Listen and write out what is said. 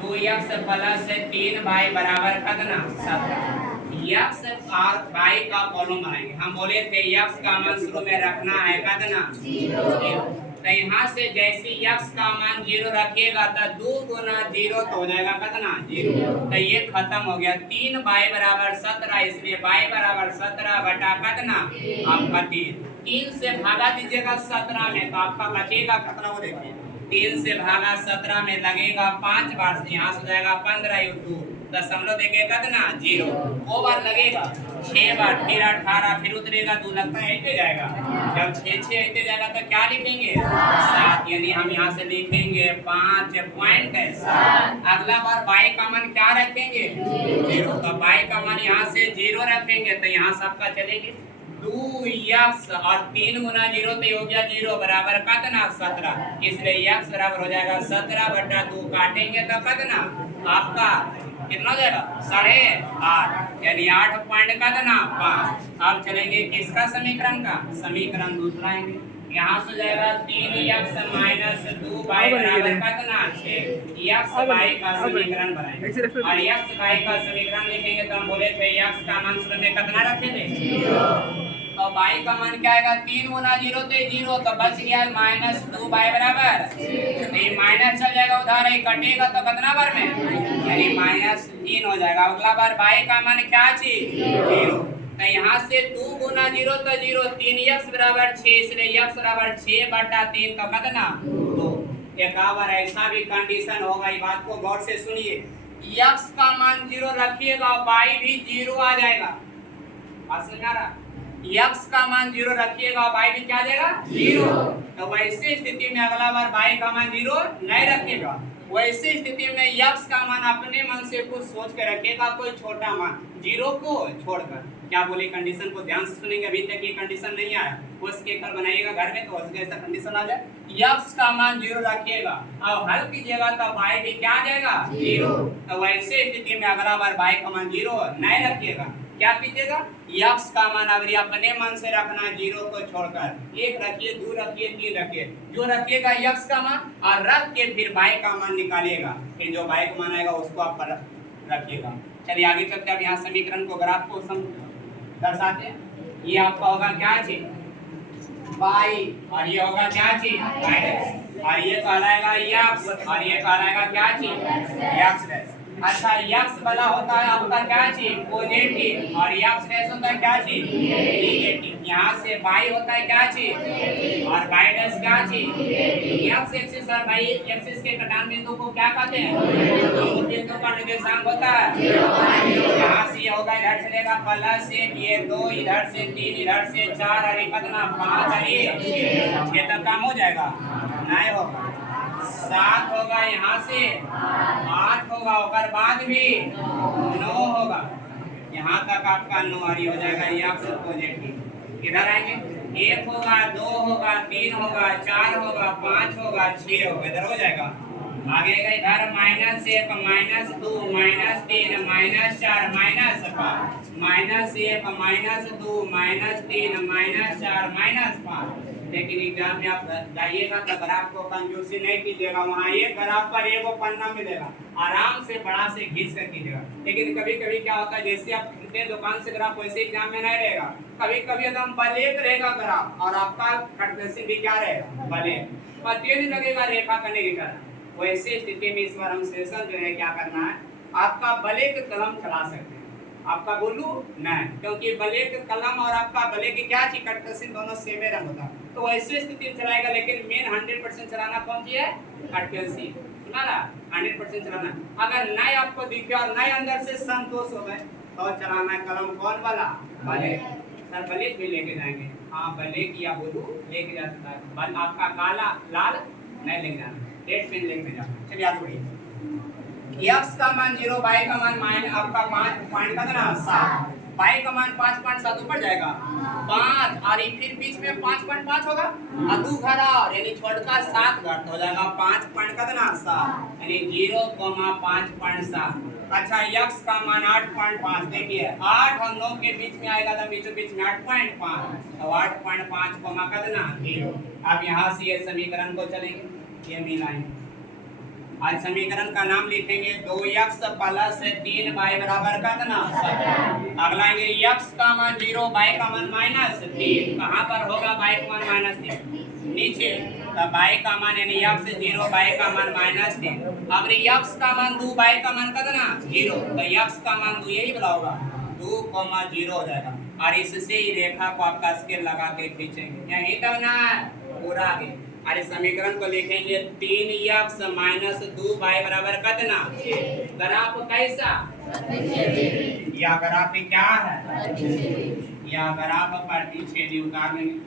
2x plus 3y बराबर कितना 17। x और y का कॉलम बनाएंगे। हम बोले थे x का मान शुरू में रखना है कितना 0। तो यहाँ से जैसे x का मान 0 रखिएगा तो 2 गुना 0 तो हो जाएगा कितना 0। तो ये खत्म हो गया। 3y बराबर 17, इसलिए y बराबर 17 बटा कितना आपका 3 से भागा दीजिएगा 17 में तो आपका बचेगा कितना वो देखिए 3 से भागा 17 में लगेगा 5 बार से यहाँ से जाएगा 15 × 2 दशमलव देके कितना 0 वो बार लगेगा 6 बार फिर 18 फिर उतरेगा 2 लगता है ऐसे जाएगा। जब 6 ऐसे जाएगा तो क्या लिखेंगे 7 यानी हम यहाँ से लिखेंगे 5.7। अगला बार y का मान क्या रखेंगे 0 तो y का मान यहाँ से 0 रखेंगे तो यहाँ सबका चलेगी 2x और 3 गुना 0 तो हो गया 0 बराबर कितना 17। इसलिए x बराबर हो जाएगा 17 बटा 2 काटेंगे तो कितना आपका कितना हो जाएगा 8.5 यानी 8 पॉइंट कितना 5। अब चलेंगे किसका समीकरण का समीकरण दूसरा आएंगे। यहाँ से जाएगा 3x माइनस 2y बराबर कितना 6। x y का समीकरण बनाएंगे और x y का समीकरण लिखेंगे तो हम बोले थे x का मान शुरू में कितना रखे थे 0 तो y का मान क्या आएगा 3 गुना 0 तो 0 तो बच गया माइनस 2y बराबर ये माइनस चल जाएगा उधर ही कटेगा तो कितना बार में यानी माइनस 3 हो जाएगा। अगला बार y का मान क्या चीज 0 तो यहाँ से 2 गुना 0 तो 0 3x बराबर 6 इसलिए x बराबर 6 बटा 3 तो कितना 2। एक बार ऐसा भी कंडीशन होगा ये बात को गौर से सुनिए x का मान 0 रखिएगा y भी 0 आ जाएगा। बात समझ आ रहा x का मान 0 रखिएगा और y भी क्या देगा 0। तो वैसे स्थिति में अगला बार y का मान 0 नहीं रखिएगा। वैसे स्थिति में x का मान अपने मन से कुछ सोच के रखिएगा कोई छोटा मान 0 को छोड़कर। क्या बोले कंडीशन को ध्यान से सुनेंगे। अभी तक ये कंडीशन नहीं आया उसके कल बनाइएगा घर में तो उसके ऐसा कंडीशन आ जाए x का मान 0 रखिएगा और हल कीजिएगा तो y भी क्या आ जाएगा 0। तो वैसे स्थिति में अगला बार y का मान 0 नहीं रखिएगा क्या कीजिएगा x का मान अगर अपने मन से रखना 0 को छोड़कर 1 रखिए 2 रखिए 3 रखिए जो रखिएगा x का मान और रख के फिर y का मान निकालिएगा फिर जो y का मान आएगा उसको आप रखिएगा। चलिए आगे चलते हैं। यहाँ समीकरण को ग्राफ को दर्शाते हैं। ये आपका होगा क्या चीज y और ये होगा क्या चीज और ये कहलाएगा x और ये कहलाएगा क्या चीज x। अच्छा x वाला होता है आपका क्या चीज पॉजिटिव और x डैश होता है क्या चीज नेगेटिव। यहाँ से y होता है क्या चीज और y डैश क्या चीज x एक्सिस और y एक्सिस के कटान बिंदु को क्या कहते हैं बिंदु का निर्देशांक होता है। यहाँ से होगा इधर चलेगा प्लस 1 ये 2 इधर से 3 इधर से 4 और कितना 5 और 6 तक काम हो जाएगा नहीं होगा 7 होगा यहाँ से 8 होगा और बाद भी 9 होगा यहाँ तक आपका 9 हो जाएगा। ये आपसे पॉजिटिव इधर आएंगे 1 होगा 2 होगा 3 होगा 4 होगा 5 होगा 6 होगा इधर हो जाएगा। आगे का इधर -1 -2 -3 -4 -5 -1 -2 -3 -4 -5। लेकिन एग्जाम में आप जाइएगा तो ग्राफ को कंजूसी नहीं कीजिएगा। वहाँ एक ग्राफ पर एक पन्ना मिलेगा आराम से बड़ा से घिस कर कीजिएगा। लेकिन कभी कभी क्या होता है जैसे आप खरीदते दुकान से ग्राफ वैसे एग्जाम में नहीं रहेगा। कभी कभी एकदम ब्लैक रहेगा ग्राफ और आपका कटपेंसिल भी क्या रहेगा ब्लैक और तेज लगेगा रेखा करने की तरह। वैसे स्थिति में इस बार हम सेशन जो है क्या करना है आपका ब्लैक कलम चला सकते हैं आपका ब्लू नहीं क्योंकि ब्लैक कलम और आपका ब्लैक क्या चीज कट पेंसिल दोनों सेम रंग होता है। तो वैसे स्थिति में चलाएगा लेकिन मेन 100% चलाना कौन सी है कट पेंसिल सुना ना 100% चलाना। अगर नहीं आपको दिखे और नहीं अंदर से संतोष हो गए तो चलाना कलम कौन वाला ब्लैक। सर ब्लैक भी लेके जाएंगे हाँ ब्लैक या ब्लू लेके जा सकता है आपका काला लाल नहीं लेके जाना रेड पेन लेके जाना। चलिए आगे बढ़िए। x का मान 0 y का मान आपका 5 पॉइंट कितना 7 y का मान 5.7 ऊपर जाएगा 5 और फिर बीच में 5.5 होगा और 2 घर और यानी छोटका 7 घट हो जाएगा 5 पॉइंट कितना 7 यानी 0,5.7। अच्छा x का मान 8.5 देखिए 8 और 9 के बीच में आएगा तो बीचों बीच में 8.5 तो 8.5 कितना 0। अब यहाँ से ये समीकरण को चलेंगे ये मिलाएंगे आज समीकरण का नाम लिखेंगे 2x प्लस 3y बराबर कितना 17। अगला आएंगे x का मान 0 y का मान -3। कहाँ पर होगा y का मान -3 नीचे, तो y का मान यानी x 0 y का मान -3। अगर x का मान 2 y का मान कितना 0, तो x का मान 2 यही वाला होगा 2, 0 हो जाएगा। और इससे ही रेखा को आपका स्केल लगा के खींचेंगे यही तब ना पूरा आगे। अरे समीकरण को लिखेंगे 3x - 2y बराबर कितना, ग्राफ कैसा, या ग्राफ क्या है, या ग्राफ प्रतिच्छेदी उतार लेंगे।